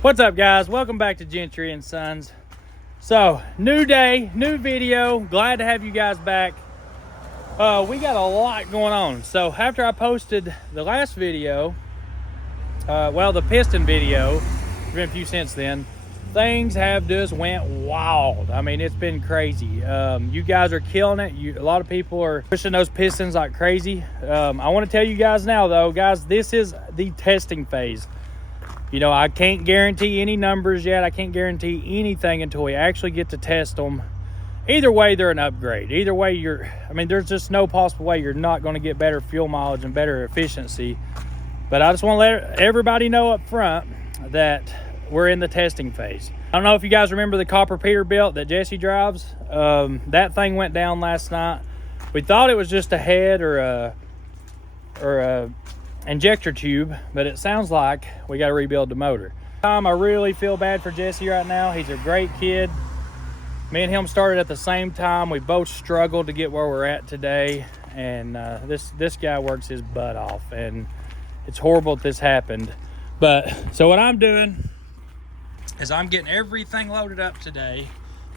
What's up, guys? Welcome back to Gentry and Sons. So, new day, new video. Glad to have you guys back. We got a lot going on. So after I posted the last video, the piston video, there's been a few since then, things have just went wild. I mean, it's been crazy. You guys are killing it. A lot of people are pushing those pistons like crazy. I want to tell you guys now, though, guys, this is the testing phase. You know, I can't guarantee any numbers yet. I can't guarantee anything until we actually get to test them. Either way, they're an upgrade. Either way, there's just no possible way you're not going to get better fuel mileage and better efficiency. But I just want to let everybody know up front that we're in the testing phase. I don't know if you guys remember the copper Peterbilt that Jesse drives. That thing went down last night. We thought it was just a head or a injector tube, but it sounds like we got to rebuild the motor. I really feel bad for Jesse right now. He's a great kid. Me and him started at the same time. We both struggled to get where we're at today, and this guy works his butt off, and it's horrible that this happened. But so what I'm doing is I'm getting everything loaded up today.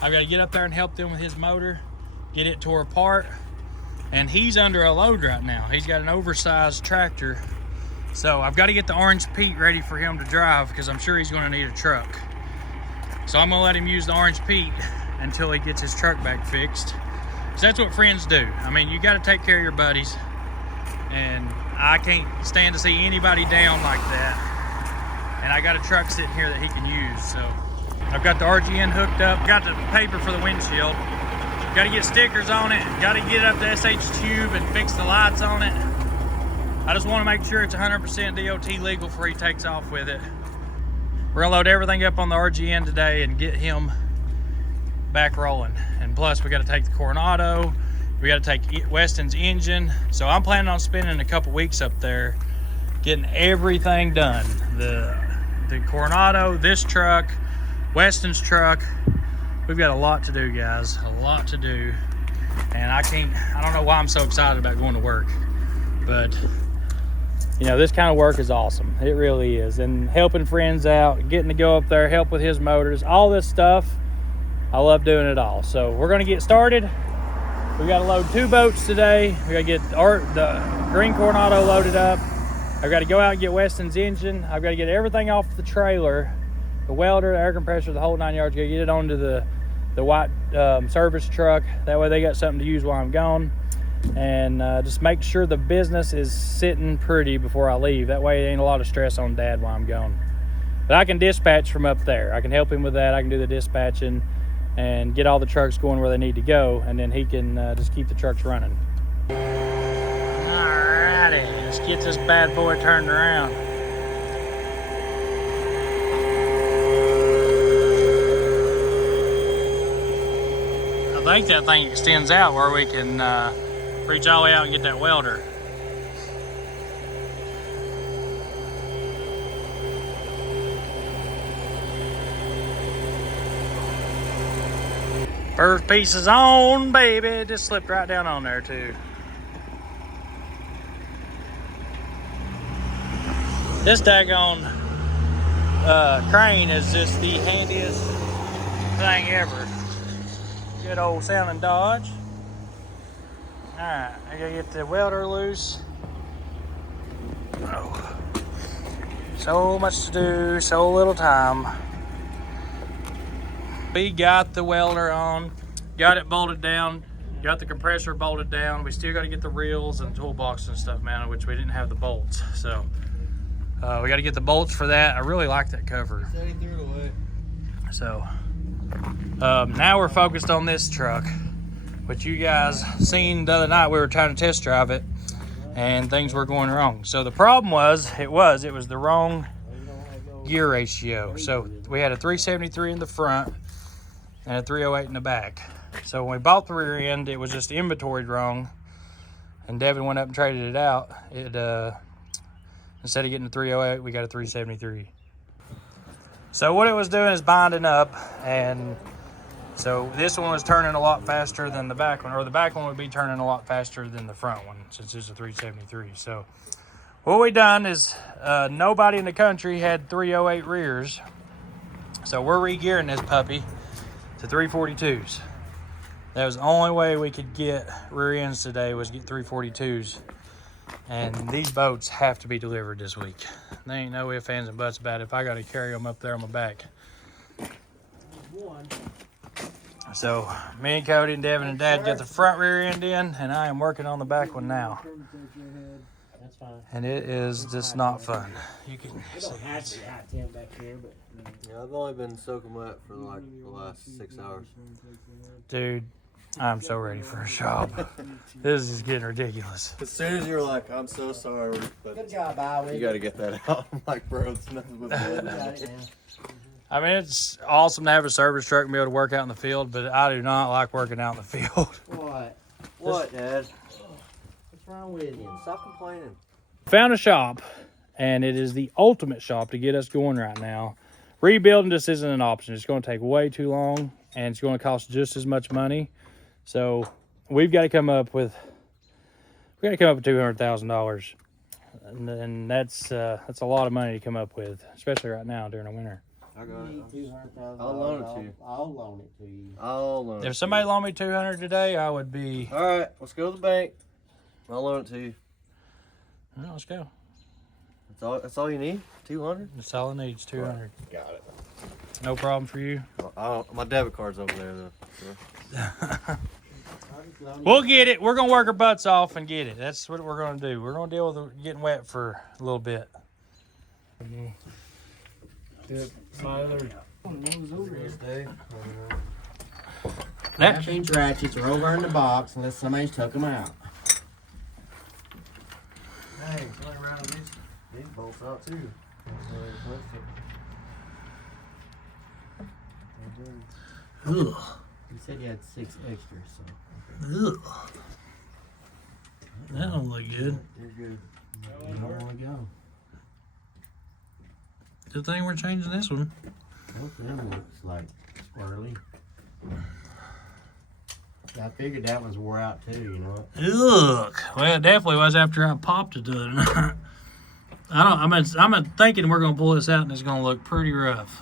I've got to get up there and help them with his motor, get it tore apart, and he's under a load right now. He's got an oversized tractor. So I've got to get the orange Pete ready for him to drive because I'm sure he's going to need a truck. So I'm going to let him use the orange Pete until he gets his truck back fixed. So that's what friends do. I mean, you got to take care of your buddies. And I can't stand to see anybody down like that. And I got a truck sitting here that he can use. So I've got the RGN hooked up. Got the paper for the windshield. Got to get stickers on it. Got to get up the SH tube and fix the lights on it. I just want to make sure it's 100% DOT legal before he takes off with it. We're gonna load everything up on the RGN today and get him back rolling. And plus we got to take the Coronado, we got to take Weston's engine. So I'm planning on spending a couple weeks up there getting everything done. The Coronado, this truck, Weston's truck. We've got a lot to do, guys, a lot to do. And I don't know why I'm so excited about going to work, but you know, this kind of work is awesome. It really is. And helping friends out, getting to go up there, help with his motors, all this stuff, I love doing it all. So we're going to get started. We got to load 2 boats today. We got to get the green Coronado loaded up. I've got to go out and get Weston's engine. I've got to get everything off the trailer, the welder, the air compressor, the whole 9 yards. Got to get it onto the white service truck. That way they got something to use while I'm gone. And just make sure the business is sitting pretty before I leave. That way it ain't a lot of stress on Dad while I'm gone. But I can dispatch from up there. I can help him with that. I can do the dispatching and get all the trucks going where they need to go, and then he can just keep the trucks running. Alrighty, let's get this bad boy turned around. I think that thing extends out where we can reach all the way out and get that welder. First piece is on, baby. It just slipped right down on there too. This daggone crane is just the handiest thing ever. Good old sounding Dodge. Alright, I gotta get the welder loose. Oh. So much to do, so little time. We got the welder on, got it bolted down, got the compressor bolted down. We still gotta get the reels and toolbox and stuff mounted, which we didn't have the bolts. So we gotta get the bolts for that. I really like that cover. He threw it away. So now we're focused on this truck, which you guys seen the other night. We were trying to test drive it and things were going wrong. So the problem was it was the wrong gear ratio. So we had a 373 in the front and a 308 in the back. So when we bought the rear end, it was just inventoried wrong, and Devin went up and traded it out. Instead of getting a 308, we got a 373. So what it was doing is binding up, and so this one was turning a lot faster than the back one, or the back one would be turning a lot faster than the front one since it's a 373. So what we done is nobody in the country had 308 rears, So we're re-gearing this puppy to 342s. That was the only way we could get rear ends today was get 342s. And these boats have to be delivered this week. There ain't no ifs, ands, and buts about it. If I got to carry them up there on my back. So me and Cody and Devin and Dad got the front rear end in, and I am working on the back one now. That's fine. And it is just not fun. You can We don't have to hot Tim back here, but Yeah, I've only been soaking wet for like the last 6 hours. Dude, I'm so ready for a shop. This is getting ridiculous. As soon as you're like, I'm so sorry, good but job, Iowa. you got to get that out. I'm like, bro, it's nothing but Got blood. it now. I mean, it's awesome to have a service truck and be able to work out in the field, but I do not like working out in the field. What? What, Dad? What's wrong with you? Stop complaining. Found a shop, and it is the ultimate shop to get us going right now. Rebuilding just isn't an option. It's going to take way too long, and it's going to cost just as much money. So we've got to come up with $200,000, and that's a lot of money to come up with, especially right now during the winter. I got it. $200,000. I'll loan it to you. I'll loan it to you. I'll loan it. If somebody loaned me $200 today, I would be. All right, let's go to the bank. I'll loan it to you. Well, let's go. That's all you need? 200? That's all it needs. $200. Got it. No problem for you. My debit card's over there, though. We'll get it. We're gonna work our butts off and get it. That's what we're gonna do. We're gonna deal with it getting wet for a little bit. That these ratchets are over in the box unless somebody's took them out. Hey, somebody rounded these bolts out, too. Ugh. You said you had 6 extras, so. Ugh. That don't look good. You're good. You don't want to go. Good thing we're changing this one. Both of them looks like squirrely. I figured that one's wore out too, you know. Ugh. Well, it definitely was after I popped it the other night. I'm thinking we're gonna pull this out and it's gonna look pretty rough.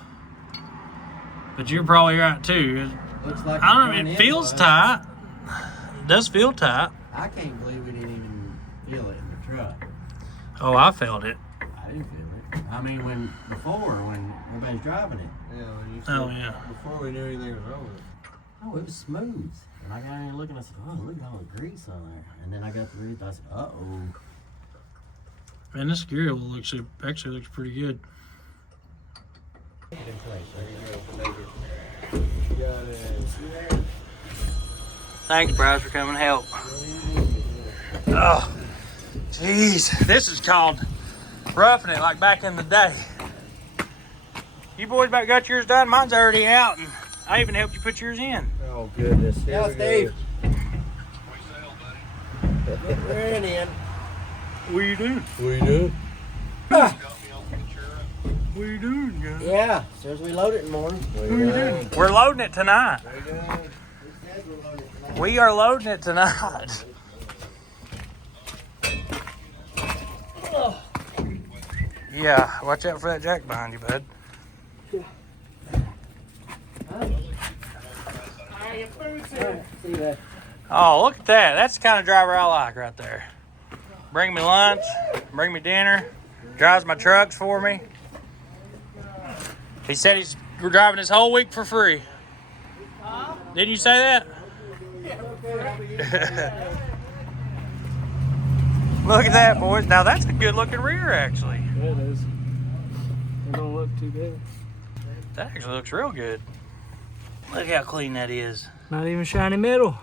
But you're probably right too. Looks like I don't the know. front It end feels was. tight. It does feel tight. I can't believe we didn't even feel it in the truck. Oh, I felt it. I didn't feel it. I mean, when everybody's driving it. Yeah, when you Oh said- yeah. Before we knew anything was wrong with it. Oh, it was smooth. And I got in looking, I said, oh, look at all the grease on there. And then I got the grease, I said, uh-oh. Man, this gear actually looks pretty good. Get in place. Got it. Thanks, Bryce, for coming to help. Oh, jeez. This is called roughing it like back in the day. You boys about got yours done? Mine's already out, and I even helped you put yours in. Oh, goodness. Here Yeah, we Steve. go. We're in. What are you doing? What are you doing? What are you doing, guys? Yeah, as soon as we load it in the morning. What are you doing? We're loading it tonight. What are you doing? He said we're loading it tonight. We are loading it tonight. Yeah, watch out for that jack behind you, bud. See that? Oh, look at that. That's the kind of driver I like right there. Bring me lunch, bring me dinner, drives my trucks for me. He said we're driving this whole week for free. Didn't you say that? Look at that, boys. Now that's a good looking rear, actually. Yeah, it is. It don't look too bad. That actually looks real good. Look how clean that is. Not even shiny metal.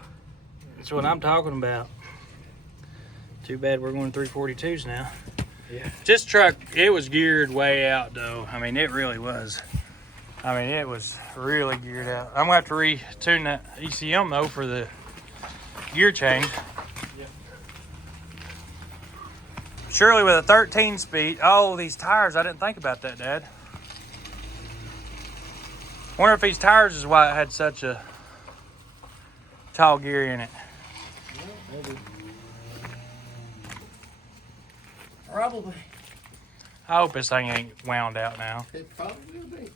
That's what I'm talking about. Too bad we're going 342s now. Yeah. This truck, it was geared way out though. I mean, it really was. I mean, it was really geared out. I'm gonna have to retune that ECM though for the gear change. Yep. Surely with a 13 speed. Oh, these tires, I didn't think about that, Dad. Wonder if these tires is why it had such a tall gear in it. Probably. I hope this thing ain't wound out now. It probably will be.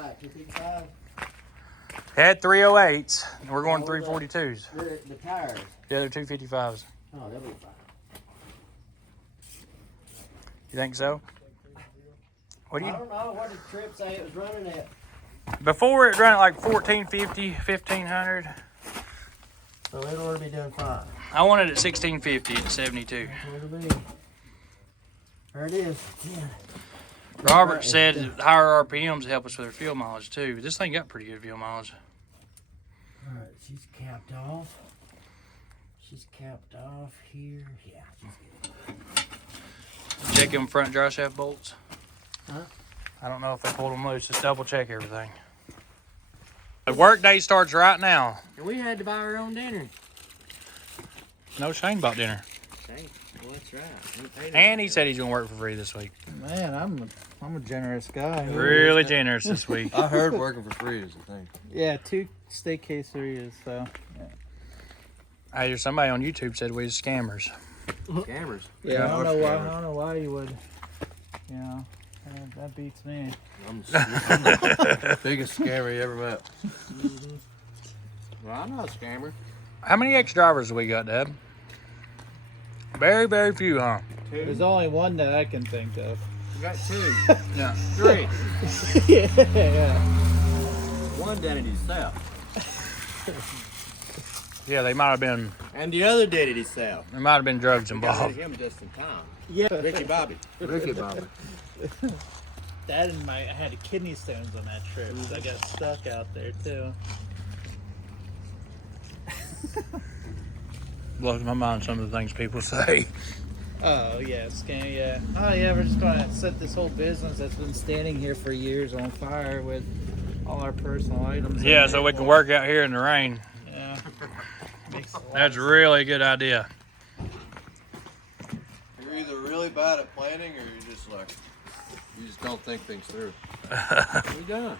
got? 255? Had 308s. And we're going 342s. The tires. Yeah, they're 255s. Oh, they'll be fine. You think so? What do I you? don't know. What did Trip say it was running at? Before it ran at like 1450, 1500. So it ought to be doing fine. I wanted it at 1650 at 72. That's what it'll be. There it is. Yeah. Robert said higher RPMs help us with our fuel mileage too. This thing got pretty good fuel mileage. All right, she's capped off. She's capped off here. Yeah, she's good. Check them front dry shaft bolts. Huh? I don't know if they pulled them loose. Just double check everything. The work day starts right now. And we had to buy our own dinner. No, Shane bought dinner. Shane, well, that's right. We paid And he said he's gonna work for free this week. Man, I'm a generous guy. Really generous this week. I heard working for free is the thing. Yeah, 2 steak quesadillas. So I hear somebody on YouTube said we was scammers. Scammers. yeah, I don't know why. I Scammers. don't know why you would. You know, that beats me. I'm the biggest scammer you ever met. Well, I'm not a scammer. How many ex-drivers do we got, Dad? Very, very few, huh? There's only one that I can think of. We got 2. Yeah. 3. yeah. One did it himself. Yeah, they might have been. And the other did it himself. There might have been drugs We got involved. him just in time. Yeah. Ricky Bobby. Ricky Bobby. That and I had kidney stones on that trip. So I got stuck out there too. Blows my mind some of the things people say. Oh yeah, scam. Yeah. Oh yeah, we're just gonna set this whole business that's been standing here for years on fire with all our personal items. Yeah, in so it. we can work out here in the rain. Yeah. Makes a lot That's of really a good idea. You're either really bad at planning or you're just like, you just don't think things through. We done.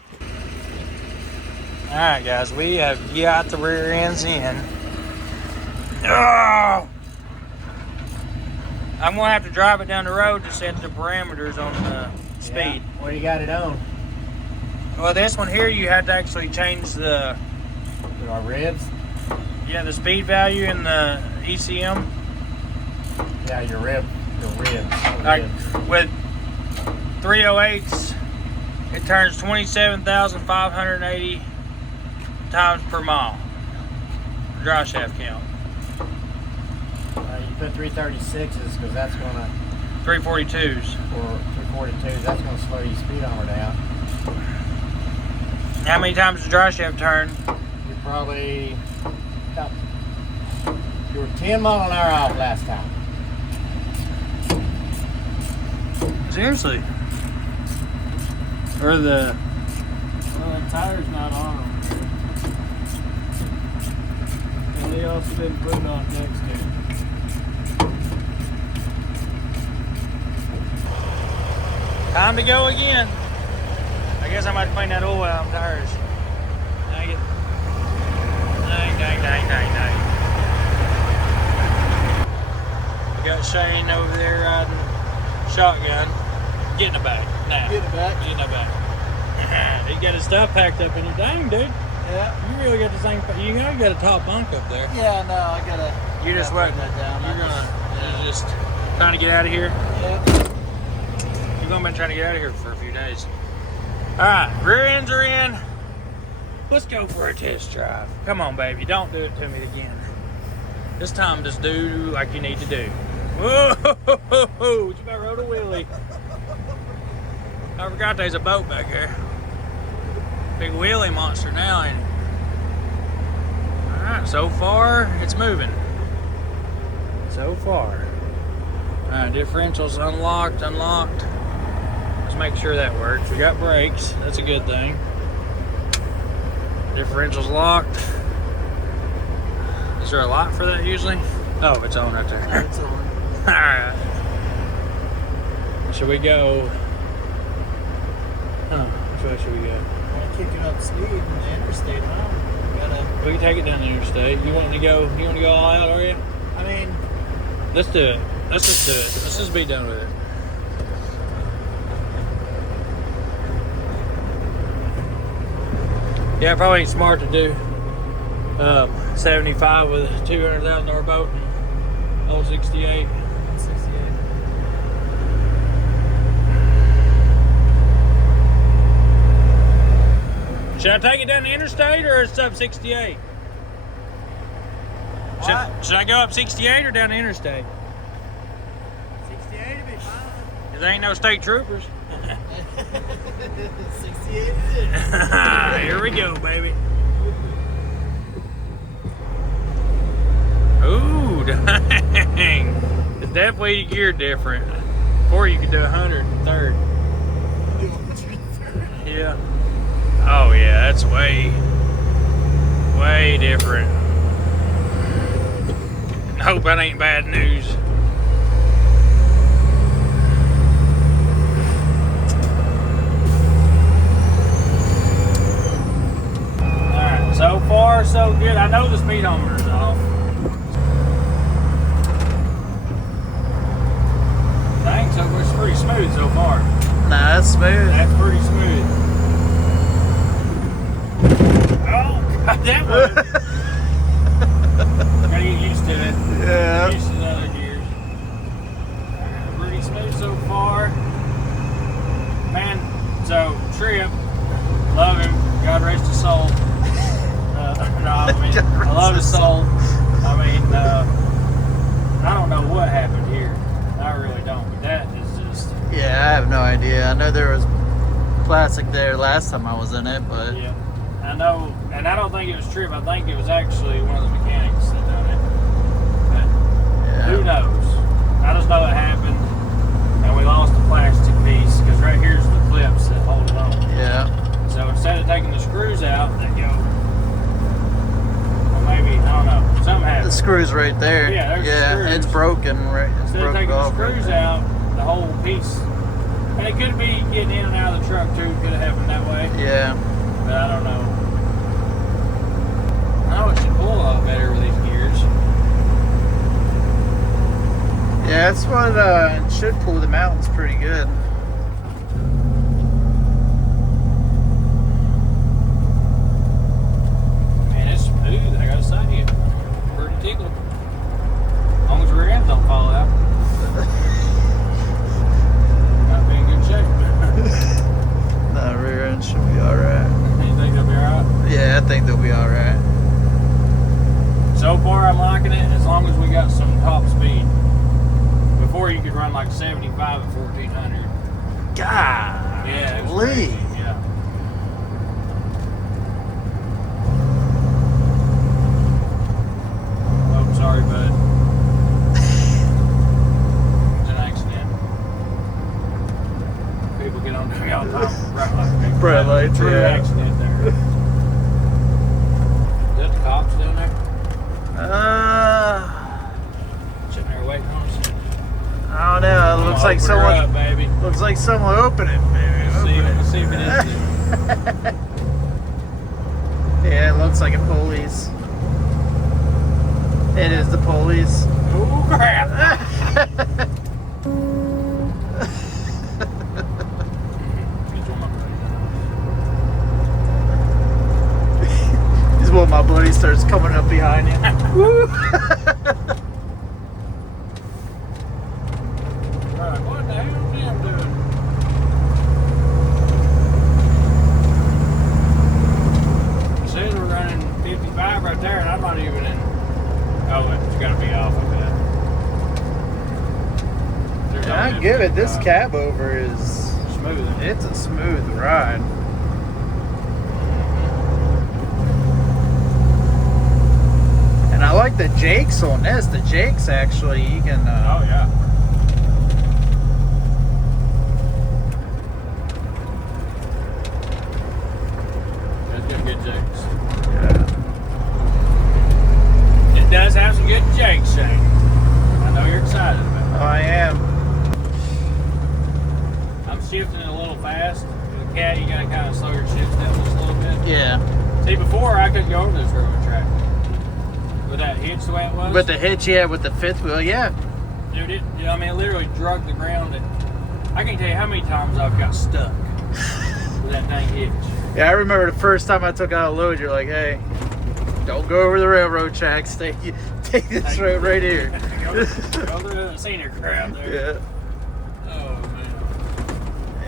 All right, guys, we have got the rear ends in. Oh! I'm gonna have to drive it down the road to set the parameters on the speed. What do you got it on? Well, this one here, you have to actually change the Our ribs? the speed value and the ECM. Yeah, your ribs. Like with 308s, it turns 27,580 times per mile. Dry shaft count. You put 336s because that's going to, 342s. or 242s, that's going to slow your speedometer down. How many times does the dry shaft turn? You're probably, you were 10 mile an hour off last time. Seriously? Or the Well, the tire's not on them. And they also didn't put it on next to it. time to go again. I guess I might clean that oil out on tires. Dang it. Dang, dang, dang, dang, dang. We got Shane over there riding shotgun. Get in the back. Now. Get it back. Get in the back. He got his stuff packed up in here. Dang, dude. Yeah. You really got the same. You know you got a top bunk up there. Yeah, no, I gotta. You just what? that down. You're just trying to get out of here. Yeah. You're gonna be trying to get out of here for a few days. All right, rear ends are in. Let's go for a test drive. Come on, baby. Don't do it to me again. This time, just do like you need to do. Whoa! You about rode a wheelie. I forgot there's a boat back there. Big wheelie monster now, ain't it? All right, so far it's moving. So far. All right, differentials unlocked. Let's make sure that works. We got brakes. That's a good thing. Differentials locked. Is there a lock for that usually? Oh, it's on right there. It's on. All right. Should we go? Which way should we go? Kicking up speed in the interstate, huh? We can take it down the interstate. You want to go? You want to go all out? Are you? I mean, Let's do it. Let's just do it. Let's just be done with it. Yeah, probably ain't smart to do 75 with a $200,000 boat. Old 68. 68. Should I take it down the interstate or it's up 68? Should I go up 68 or down the interstate? 68 would be fine. 'Cause there ain't no state troopers. 68 it is. Here we go, baby. Ooh, dang. It's definitely geared different. Or you could do 103rd. Yeah. Oh yeah, that's way different. Hope that ain't bad news. Alright, so far so good. I know the speedometer is off. Dang, so it's pretty smooth so far. Nah, that's smooth. That's pretty smooth. Oh, God, that was. Gotta get used to it. Yeah. Get used to the other gears. Pretty smooth so far. Man, so Trip, love him. God rest his soul. No, I mean, I love his soul. I mean, I don't know what happened here. I really don't. But that is just. Yeah, I have no idea. I know there was plastic there last time I was in it, but Yeah. I know, and I don't think it was Trip. I think it was actually one of the mechanics that done it. But who yeah. knows? I just know it happened, and we lost the plastic piece because right here's the clips that hold it on. Yeah. So instead of taking the screws out, they go. Well, maybe I don't know. Something The happened. screw's right there. Yeah, there's the yeah, screws. it's broken. Right, it's Instead of broken taking the off right screws there. out, the whole piece. And it could be getting in and out of the truck too. Could have happened that way. Yeah. But I don't know. I know it should pull a lot better with these gears. Yeah, that's what it should pull the mountains pretty good. Man, it's smooth, I gotta say it. Pretty tickled. As long as the rear ends don't fall out. Might be in good shape. The rear end should be alright. You think they'll be alright? Yeah, I think they'll be alright. So far I'm liking it as long as we got some top speed. Before you could run like 75 at 1400. God. Yeah, it was Lee. crazy. Yeah. Oh, sorry, bud. It's an accident. People get on to me all the time. Bright lights. Bright lights, True yeah. accident there. Is that the cops down there? Sitting there waiting on us. I don't know. It looks like Open her someone. up, baby. Looks like someone opened it, baby. Let's see if it is. Yeah, it looks like a police. It is the police. Oh crap! This is when my buddy starts coming up behind you. Woo! Right, what the hell is Tim doing? It says we're running 55 right there, and I'm not even in. Oh, it's got to be off of that. There's Yeah, I only give it. This 55. cab over is. Smooth, isn't it? It's a smooth ride. And I like the jakes on this. The jakes actually, you can. Oh yeah. That's got good jakes. Yeah. It does have some good jakes, Shane. I know you're excited about it. I am. I'm shifting it a little fast. With a cat, you gotta kind of slow your shift down just a little bit. Yeah. See, before I couldn't go over this railroad track with that hitch the way it was. But the hitch, yeah, with the fifth wheel, yeah. Dude, it literally drug the ground. And I can't tell you how many times I've got stuck with that dang hitch. Yeah, I remember the first time I took out a load, you're like, hey, don't go over the railroad tracks. Take this road right here. Go through the senior crowd there. Yeah. Oh, man.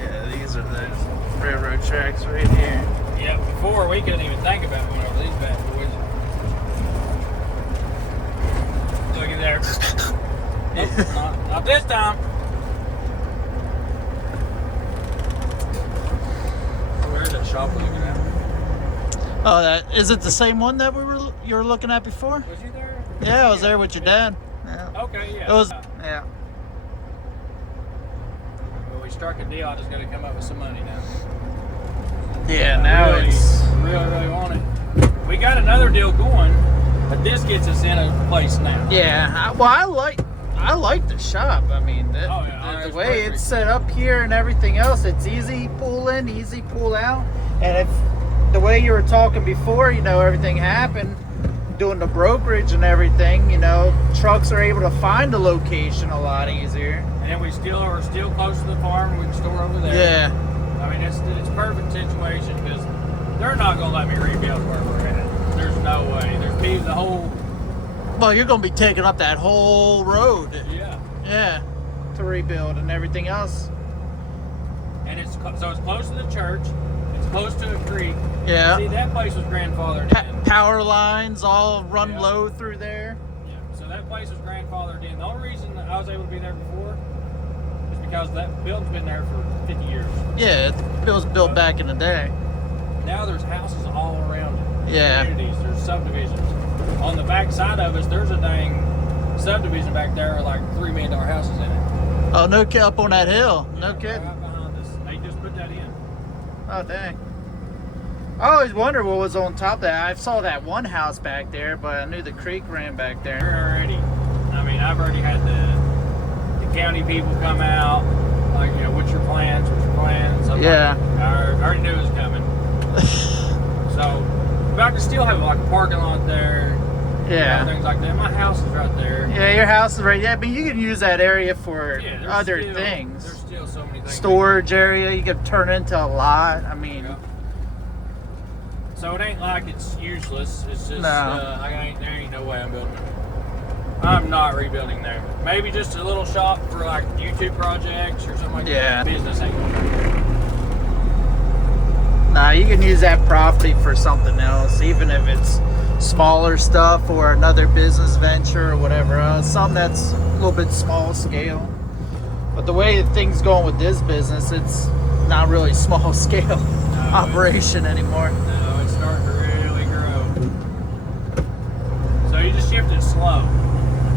Yeah, these are the railroad tracks right here. Yeah, before we couldn't even think about going over these bad boys. Look at there. Nope, not this time. Where's that shop looking at? Oh, that is it. The same one that you were looking at before? Was you there? Yeah, I was there with your dad. Yeah. Okay, yeah. It was. Yeah. Well, we struck a deal. I just got to come up with some money now. Yeah. Now it's. Really want it. We got another deal going, but this gets us in a place now. Yeah. Well, I like the shop. I mean, the it's way perfect. it's set up here and everything else, it's easy pull in, easy pull out. And if the way you were talking before, everything happened, doing the brokerage and everything, trucks are able to find the location a lot easier. And we're still close to the farm. We can store over there. Yeah. I mean, it's a perfect situation because they're not going to let me rebuild where we're at. There's no way. There's people, the whole... Well, you're going to be taking up that whole road. Yeah. Yeah. To rebuild and everything else. And it's close to the church. It's close to a creek. Yeah. See, that place was grandfathered in. Power lines all run Yeah. low through there. Yeah. So that place was grandfathered in. The only reason I was able to be there before is because that building's been there for 50 years. Yeah, it was built back in the day. Now there's houses all around it. Yeah. Communities, there's subdivisions. On the back side of us, there's a dang subdivision back there with like $3 million houses in it. Oh, no kid up on that hill. No Yeah, kidding. right behind us. They just put that in. Oh, dang. I always wondered what was on top of that. I saw that one house back there, but I knew the creek ran back They're there. already. I mean, I've already had the county people come out. Like, what's your plans? What's your plans? Yeah. I already knew it was coming. So, but I can still have like a parking lot there. Yeah. Things like that. My house is right there. Yeah, your house is right. Yeah, but you can use that area for Yeah, there's other still- things. There's still so many things. Storage area, you could turn into a lot. I mean, Yeah. So it ain't like it's useless. It's just No. there ain't no way I'm building it. I'm not rebuilding there. Maybe just a little shop for like YouTube projects or something like Yeah. that. Business ain't going to. nah, you can use that property for something else, even if it's smaller stuff or another business venture or whatever else. Something that's a little bit small scale. But the way things going with this business, it's not really small scale operation anymore. No, it's starting to really grow. So you just shift it slow.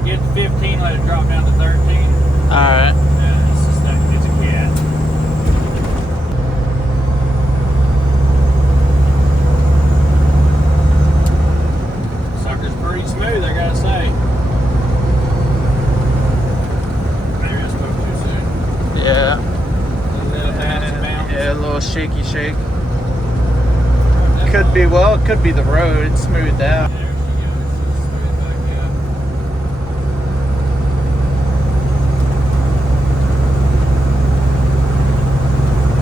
Get to 15, let it drop down to 13. Alright. Yeah, it's just that it's a cat. Sucker's pretty smooth, I gotta say. Maybe I spoke too soon. Yeah. A little bounce, bounce. Yeah, a little shaky shake. Could be, well, it could be the road. It's smoothed out. There she goes. Smooth back up.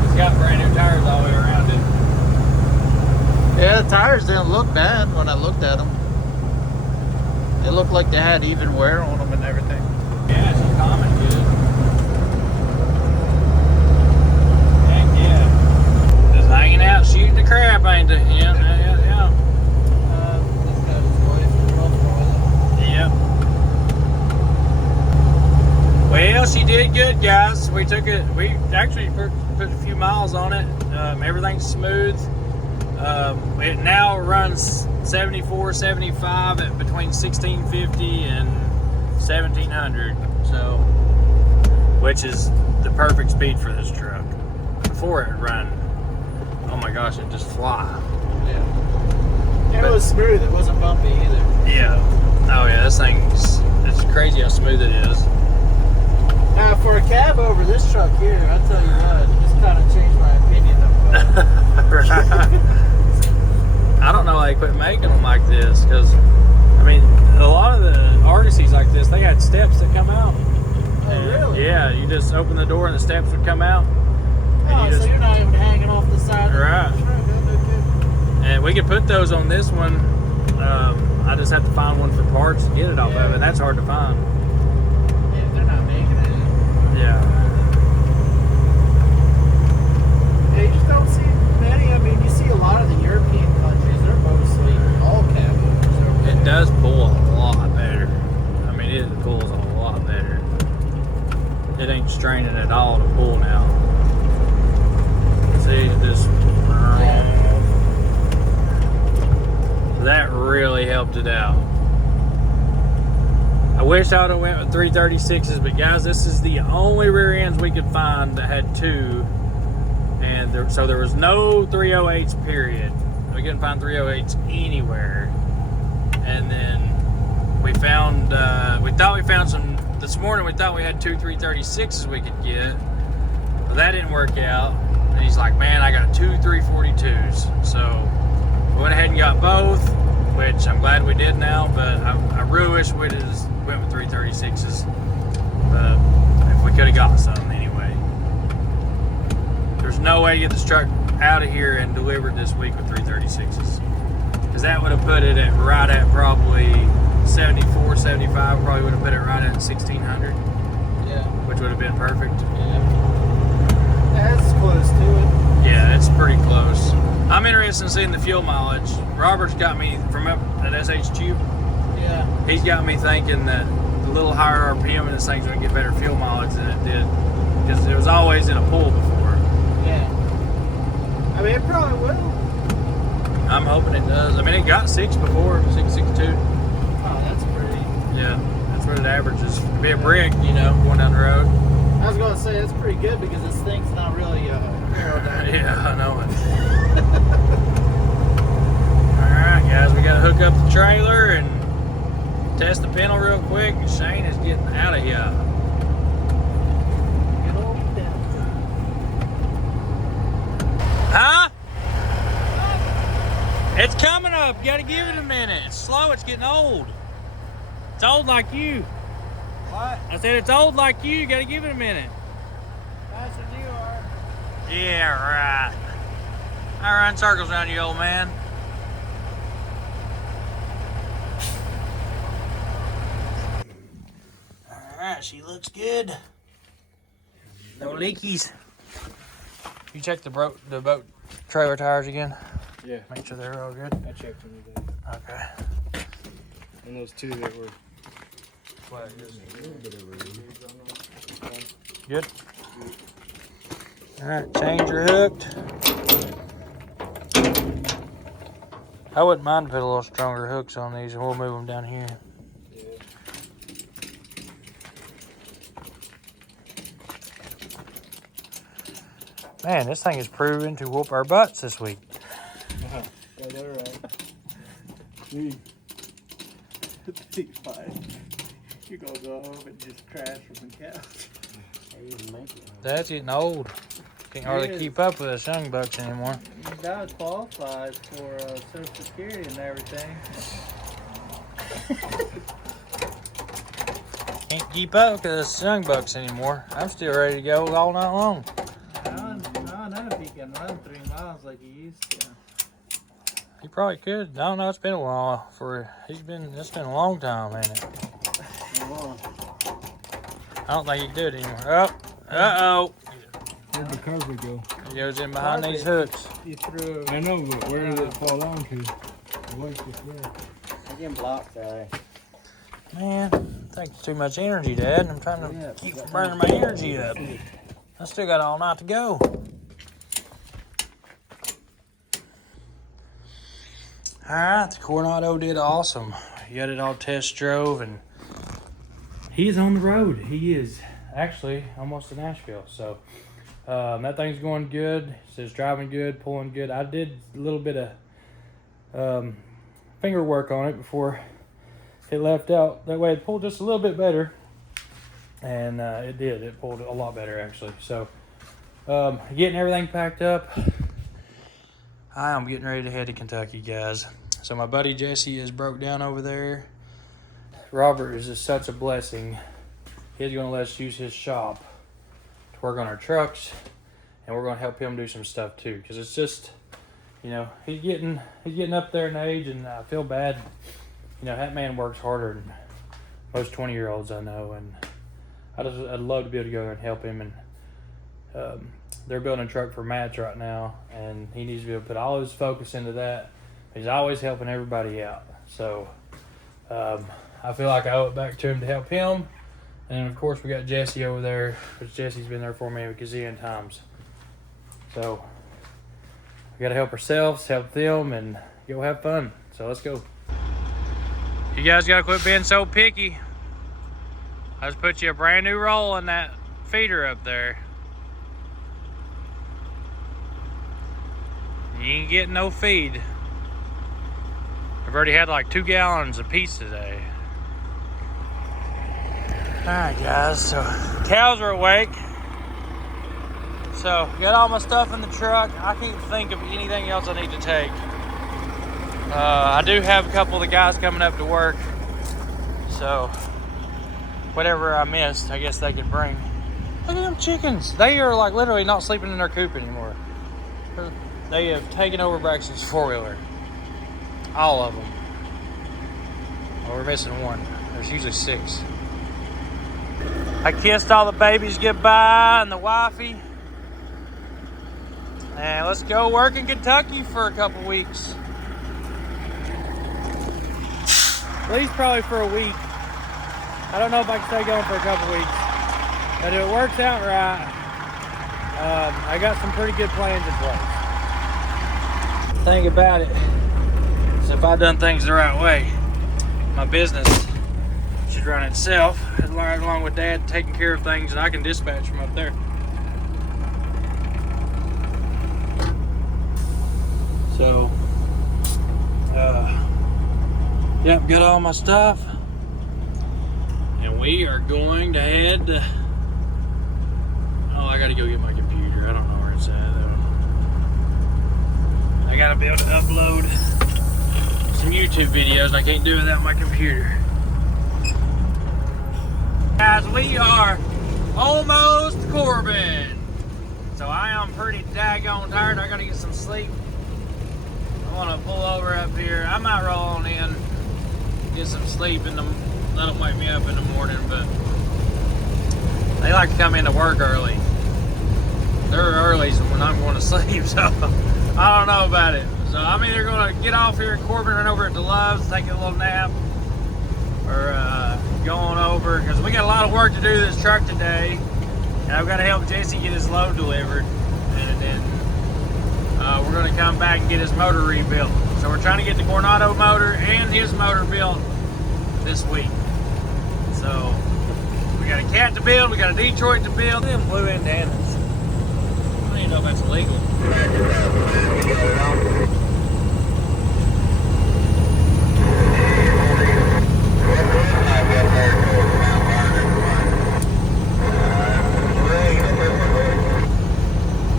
It's got brand new tires all the way around it. Yeah, the tires didn't look bad when I looked at them. They looked like they had even wear on them and everything. Yeah, it's common, dude. Heck yeah. Just hanging out, shooting the crap, ain't it? Yeah. This guy's wife is rough with Yep. Well, she did good, guys. We actually put a few miles on it. Everything's smooth. It now runs 74, 75 at between 1650 and 1700. So, which is the perfect speed for this truck. Before it run, oh my gosh, it just fly. it. It was smooth. It wasn't bumpy either. Yeah. Oh yeah, it's crazy how smooth it is. Now, for a cab over this truck here, I tell you what, it just kind of changed my opinion of. I don't know why they quit making them like this, because I mean, a lot of the Argosies like this, they had steps that come out. Oh, really? Yeah, you just open the door and the steps would come out. Oh, you so you're not even hanging off the side. Right. Of the truck. we could put those on this one. I just have to find one for parts to get it off of it. And that's hard to find. Yeah, they're not making it. Yeah. Yeah, you just don't see many. I mean, you see a lot of the European countries. They're mostly all cab movers. It does pull a lot better. I mean, it pulls a lot better. It ain't straining at all to pull now. See, it just... That really helped it out. I wish I would have went with 336s, but guys, this is the only rear ends we could find that had two. And so there was no 308s, period. We couldn't find 308s anywhere. And then we found, we thought we found some, this morning we thought we had two 336s we could get. But that didn't work out. And he's like, man, I got two 342s. So we went ahead and got both, which I'm glad we did now, but I really wish we just went with 336s. But if we could have got some anyway. There's no way to get this truck out of here and delivered this week with 336s. Because that would have put it at right at probably 74, 75, probably would have put it right at 1600. Yeah. Which would have been perfect. Yeah. That's close to it. Yeah, it's pretty close. I'm interested in seeing the fuel mileage. Robert's got me from up at SHQ. Yeah. He's got me thinking that a little higher RPM and this thing's going to get better fuel mileage than it did. Because it was always in a pull before. Yeah. I mean, it probably will. I'm hoping it does. I mean, it got 6 before, 662. Oh, that's pretty. Yeah, that's what it averages. To be a brick, you know, going down the road. I was going to say, that's pretty good because this thing's not really aerodynamic. Yeah, I know it. Alright, guys, we got to hook up the trailer and test the panel real quick. Shane is getting out of here. Good old Delta. Huh? It's coming up. You got to give it a minute. It's slow. It's getting old. It's old like you. What? I said it's old like you. You got to give it a minute. Faster than you are. Yeah, right. I run circles around you, old man. Alright, she looks good. No leakies. You check the boat trailer tires again? Yeah, Make sure they're all good. I checked them today. Okay. And those two that were Good. Alright, chains are hooked. I wouldn't mind to put a little stronger hooks on these and we'll move them down here. yeah. Man, this thing is proving to whoop our butts this week. Got that right. See, Big fight. You're going to go home and just crash from the couch. That's getting old. Can't hardly It is. keep up with us young bucks anymore. You got to qualify for Social Security and everything. Can't keep up with us young bucks anymore. I'm still ready to go all night long. I don't know if he can run 3 miles like he used to. He probably could. I don't know. It's been a while it's been a long time, ain't it? I don't think he can do it anymore. Oh, uh-oh. where'd the carpet go? He goes in behind these hooks. You threw. I know, but where did it fall down to? The white's just there. I'm getting blocked, Man, I think it's too much energy, Dad. I'm trying to keep from burning my energy up. I still got all night to go. Alright, the Coronado did awesome. He got it all test drove and he's on the road. He is actually almost to Nashville. So that thing's going good. It says driving good, pulling good. I did a little bit of finger work on it before it left out. That way it pulled just a little bit better. And it did. It pulled a lot better actually. So getting everything packed up. I am getting ready to head to Kentucky, guys. So my buddy Jesse is broke down over there. Robert is just such a blessing. He's going to let us use his shop to work on our trucks. And we're going to help him do some stuff too. Because it's just, you know, he's getting up there in age, and I feel bad. You know, that man works harder than most 20-year-olds I know, and I'd love to be able to go there and help him. And they're building a truck for Matt's right now, and he needs to be able to put all his focus into that. He's always helping everybody out, so I feel like I owe it back to him to help him. And then of course we got Jesse over there, which Jesse's been there for me a gazillion times. So we gotta help ourselves, help them, and go have fun. So let's go. You guys gotta quit being so picky. I just put you a brand new roll in that feeder up there. You ain't getting no feed. I've already had like 2 gallons apiece today. Alright guys, so cows are awake. So got all my stuff in the truck. I can't think of anything else I need to take. I do have a couple of the guys coming up to work. So whatever I missed, I guess they could bring. Look at them chickens. They are like literally not sleeping in their coop anymore. They have taken over Braxton's 4-wheeler. All of them. Well, we're missing one. There's usually 6. I kissed all the babies goodbye and the wifey. And let's go work in Kentucky for a couple weeks. At least probably for a week. I don't know if I can stay going for a couple weeks. But if it works out right, I got some pretty good plans in place. Thing about it is if I done things the right way, my business should run itself, along with Dad taking care of things, and I can dispatch from up there. So, yep, got all my stuff, and we are going to head to, I gotta go get my computer. I don't know where it's at though. I gotta be able to upload some YouTube videos, and I can't do it without my computer. Guys, we are almost Corbin. So I am pretty daggone tired. I gotta get some sleep. I wanna pull over up here. I might roll on in, get some sleep in that'll wake me up in the morning, but they like to come into work early. They're early when I'm going to sleep, so I don't know about it. So I'm either going to get off here in Corbin, run over to Love's, take a little nap, or going over, because we got a lot of work to do to this truck today, and I've got to help Jesse get his load delivered, and then we're going to come back and get his motor rebuilt. So we're trying to get the Coronado motor and his motor built this week. So we got a Cat to build, we got a Detroit to build, and blue antennas. I don't even know if that's illegal.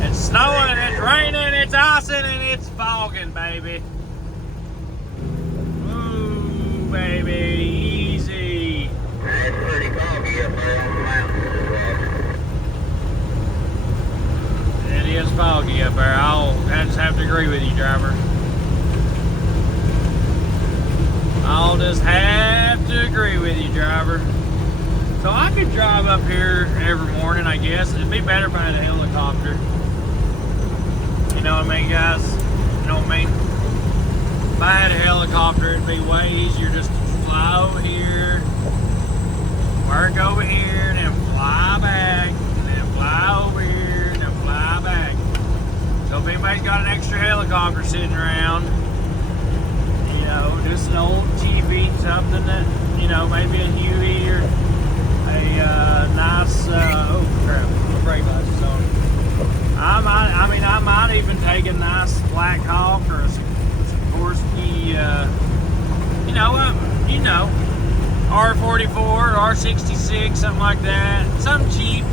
It's snowing, it's raining, it's icing, and it's fogging, baby. Ooh, baby, easy. It's pretty foggy up there on the mountain. It is foggy up there. I just have to agree with you, driver. I'll just have to agree with you, driver. So I could drive up here every morning, I guess. It'd be better if I had a helicopter. You know what I mean, guys? You know what I mean? If I had a helicopter, it'd be way easier just to fly over here, work over here, and then fly back, and then fly over here, and then fly back. So if anybody's got an extra helicopter sitting around, you know, just an old Jeepy, something that, you know, maybe a Huey or a nice, oh crap, my brake lights is on. I might even take a nice Black Hawk or a Sikorsky, you know, R44 or R66, something like that, something cheap.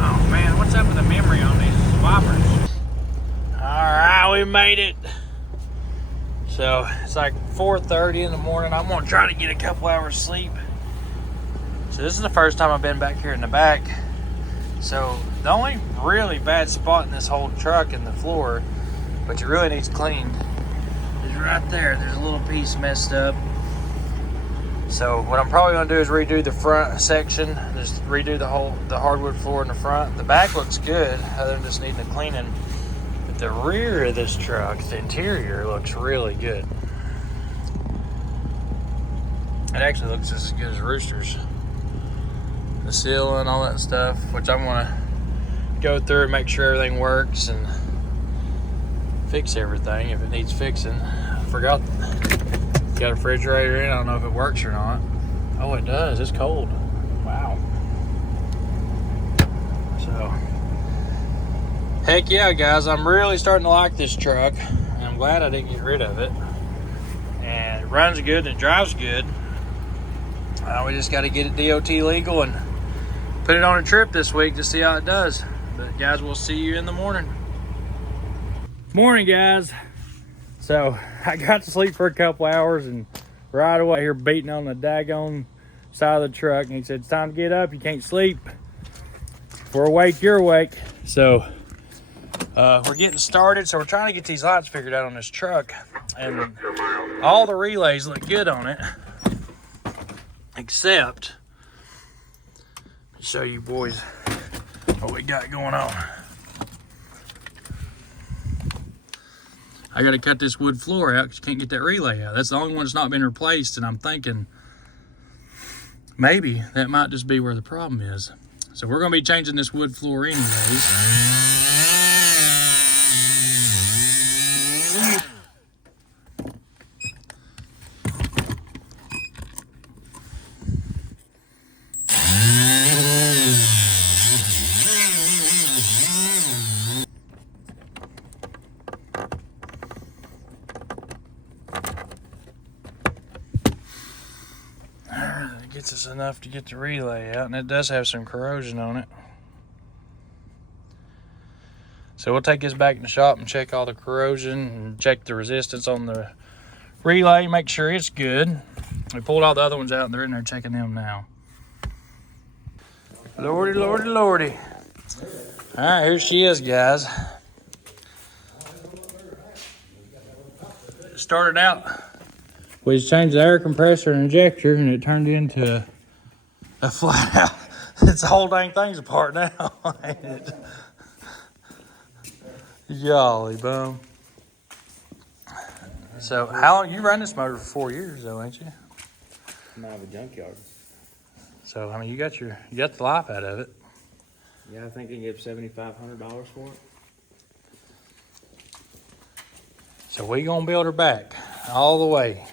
Oh man, what's up with the memory on these wipers? Alright, we made it. So it's like 4:30 in the morning. I'm gonna try to get a couple hours sleep. So this is the first time I've been back here in the back. So the only really bad spot in this whole truck and the floor, but it really needs cleaned, is right there. There's a little piece messed up. So what I'm probably gonna do is redo the front section, just redo the hardwood floor in the front. The back looks good, other than just needing a cleaning. But the rear of this truck, the interior, looks really good. It actually looks just as good as Rooster's. The ceiling, all that stuff, which I'm gonna go through and make sure everything works and fix everything if it needs fixing. I forgot. Got a refrigerator in. I don't know if it works or not. Oh, it does. It's cold. Wow. So, heck yeah, guys. I'm really starting to like this truck. And I'm glad I didn't get rid of it. And it runs good and it drives good. We just got to get it DOT legal and put it on a trip this week to see how it does. But, guys, we'll see you in the morning. Morning, guys. So I got to sleep for a couple hours and right away here beating on the daggone side of the truck. And he said, it's time to get up. You can't sleep. If we're awake, you're awake. So we're getting started. So we're trying to get these lights figured out on this truck. And all the relays look good on it. Except, let me show you boys what we got going on. I got to cut this wood floor out because you can't get that relay out. That's the only one that's not been replaced, and I'm thinking maybe that might just be where the problem is. So we're going to be changing this wood floor anyways. Gets us enough to get the relay out, and it does have some corrosion on it. So we'll take this back in the shop and check all the corrosion and check the resistance on the relay, make sure it's good. We pulled all the other ones out and they're in there checking them now. Lordy, lordy, lordy. All right, here she is, guys. Started out, we just changed the air compressor and injector, and it turned into a flat out. It's the whole dang thing's apart now, ain't it? Jolly bum. So, how long you run this motor for 4 years, though, ain't you? I'm out of a junkyard. So, I mean, you got the life out of it. Yeah, I think they get $7,500 for it. So we gonna build her back all the way.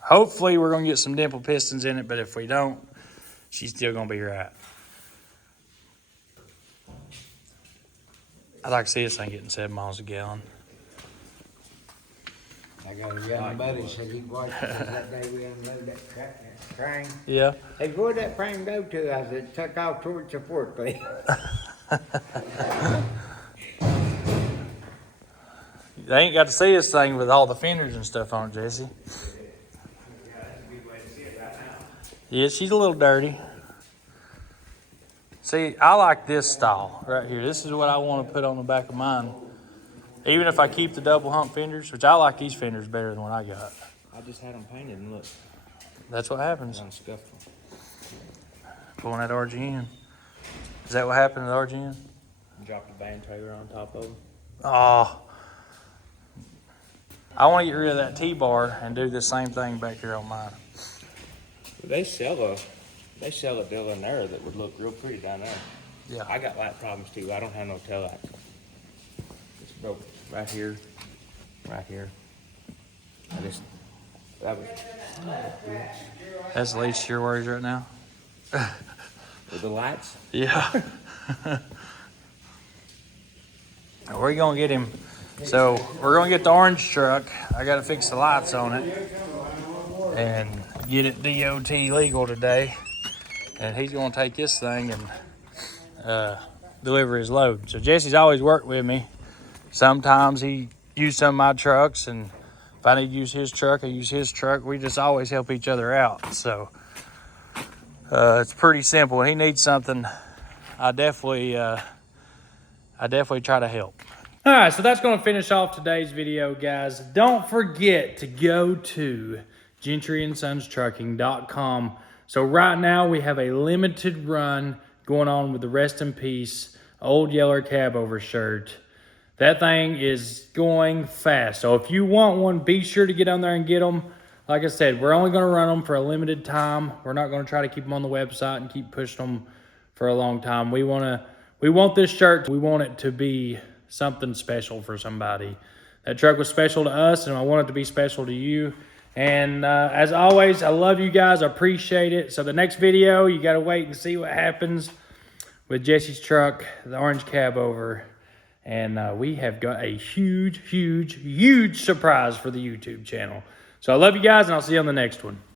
Hopefully we're gonna get some dimple pistons in it, but if we don't, she's still gonna be right. I'd like to see this thing getting 7 miles a gallon. I got a young buddy said he watched us that day we unloaded that train. Yeah. Hey, where'd that train go to? I said, took off towards the forklift. They ain't got to see this thing with all the fenders and stuff on it, Jesse. Yeah, she's a little dirty. See, I like this style right here. This is what I want to put on the back of mine. Even if I keep the double hump fenders, which I like these fenders better than what I got. I just had them painted and look, That's what happens. I'm scuffed them. Pulling that RGN. Is that what happened at RGN? Dropped the band trailer on top of them. Oh. I want to get rid of that T-bar and do the same thing back here on mine. They sell a deal in there that would look real pretty down there. Yeah. I got light problems too. I don't have no tail light. It's broke right here, right here. That was That's the least of your worries right now? with the lights. Yeah. We're going to get him. So we're going to get the orange truck. I got to fix the lights on it and get it DOT legal today. And he's going to take this thing and deliver his load. So Jesse's always worked with me. Sometimes he used some of my trucks, and if I need to use his truck, I use his truck. We just always help each other out. So it's pretty simple. He needs something, I definitely try to help. All right, so that's going to finish off today's video, guys. Don't forget to go to GentryandSonsTrucking.com. So right now we have a limited run going on with the Rest in Peace Old Yeller Cab Over shirt. That thing is going fast. So if you want one, be sure to get on there and get them. Like I said, we're only going to run them for a limited time. We're not going to try to keep them on the website and keep pushing them for a long time. We want this shirt. We want it to be something special for somebody. That truck was special to us, and I want it to be special to you. And as always, I love you guys. I appreciate it. So the next video, you got to wait and see what happens with Jesse's truck, the orange cab over. And we have got a huge, huge, huge surprise for the YouTube channel. So I love you guys, and I'll see you on the next one.